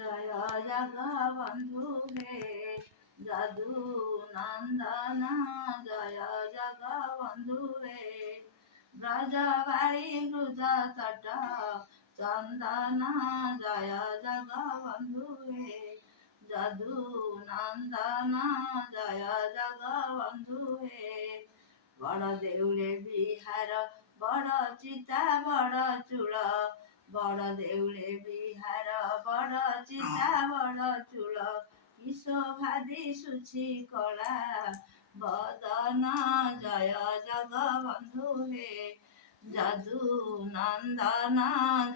জয় জগবন্ধু হে যদু নন্দন জয় জগবন্ধু হে ব্রজবাড়ি হৃদ তট চন্দন জয় জগবন্ধু হে যদু নন্দন জয় জগবন্ধু হে বড় দেউলে বিহার বড় চিতা বড় চূড় বড় দেউলে বিহার বড় চিতা বড় চূড় কি শোভা দিশুছি কଳା বদন জয় জগবন্ধু হে যদু নন্দନ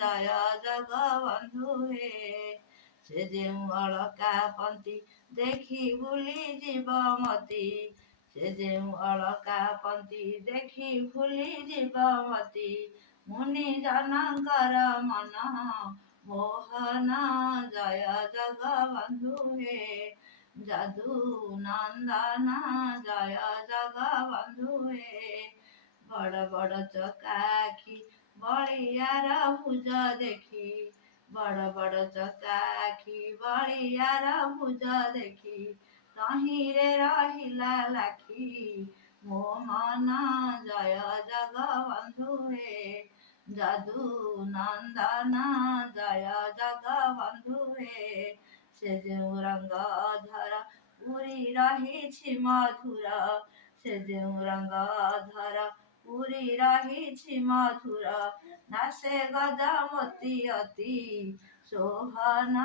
ଜୟ ଜଗବନ୍ଧୁ ହେ ସେ ଯେଉଁ ଅଳକା ପନ୍ତି ଦେଖି ଭୁଲି ଯିବ ମତି ସେ ଯେଉଁ ଅଳକା ପନ୍ତି ଦେଖି ଭୁଲି ଯିବ ମତି ମୁନି ଜନଙ୍କର ମନ ମୋହନ ଜୟ ଜଗବନ୍ଧୁ ହେ ଯଦୁ ନନ୍ଦନ ଜୟ ଜଗବନ୍ଧୁ ହେ ବଡ଼ ବଡ଼ ଚକା ଆଖି ବଳିଆର ଭୁଜ ଦେଖି ବଡ଼ ବଡ଼ ଚକା ଆଖି ବଳିଆର ଭୁଜ ଦେଖି ତହିଁରେ ରହିଲା ଲାଖି ମୋ ମନ ଜୟ ଜଗବନ୍ଧୁ ହେ ଯଦୁ ନନ୍ଦନ ଜୟ ଜଗବନ୍ଧୁ ହେ ସେ ଯେଉଁ ରଙ୍ଗ ଧର ପୁରୀ ରହିଛି ମଧୁର ସେ ଯେଉଁ ରଙ୍ଗ ଧର ପୁରୀ ରହିଛି ମଧୁର ନାସେ ଗଜମୋତି ଅତି ଶୋଭନ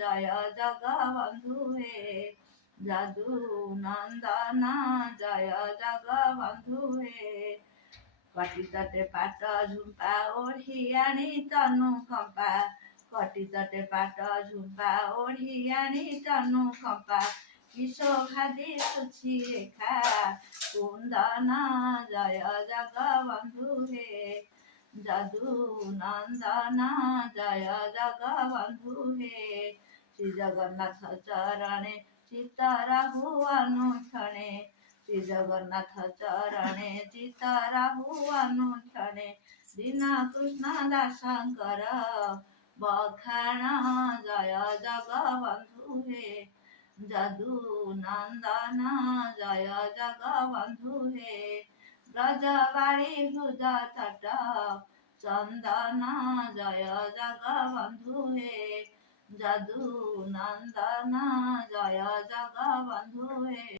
ଜୟ ଜଗବନ୍ଧୁ ହେ ଯଦୁ ନନ୍ଦନ ଜୟ ଜଗବନ୍ଧୁ ହେ କଟିତଟେ ପାଟ ଝୁମ୍ପା ଓଢ଼ି ଆଣି ତନୁ କମ୍ପା କଟିତଟେ ପାଟ ଝୁମ୍ପା ଓଢ଼ି ଆଣି ତନୁ କମ୍ପା କି ଶୋଭା ଦିଶୁଛି ରେଖା କୁନ୍ଦନ ଜୟ ଜଗବନ୍ଧୁ ହେ ଯଦୁ ନନ୍ଦନ ଜୟ ଜଗବନ୍ଧୁ ହେ ଶ୍ରୀ ଜଗନ୍ନାଥ ଚରଣେ ଚିତ୍ତ ରହୁ ଅନୁକ୍ଷଣେ ଶ୍ରୀ ଜଗନ୍ନାଥ ଚରଣେ ଚିତ୍ତ ରହୁ ଅନୁକ୍ଷଣେ ଦୀନ କୃଷ୍ଣ ଦାସଙ୍କର ବଖାଣ ଜୟ ଜଗବନ୍ଧୁ ହେ ଯଦୁ ନନ୍ଦନ ଜୟ ଜଗବନ୍ଧୁ ହେ ବ୍ରଜବାଳୀ ହୃଦ ତଟ ଚନ୍ଦନ ଜୟ ଜଗବନ୍ଧୁ ହେ ଯଦୁ ନନ୍ଦନ ଜୟ ଜଗବନ୍ଧୁ ହେ।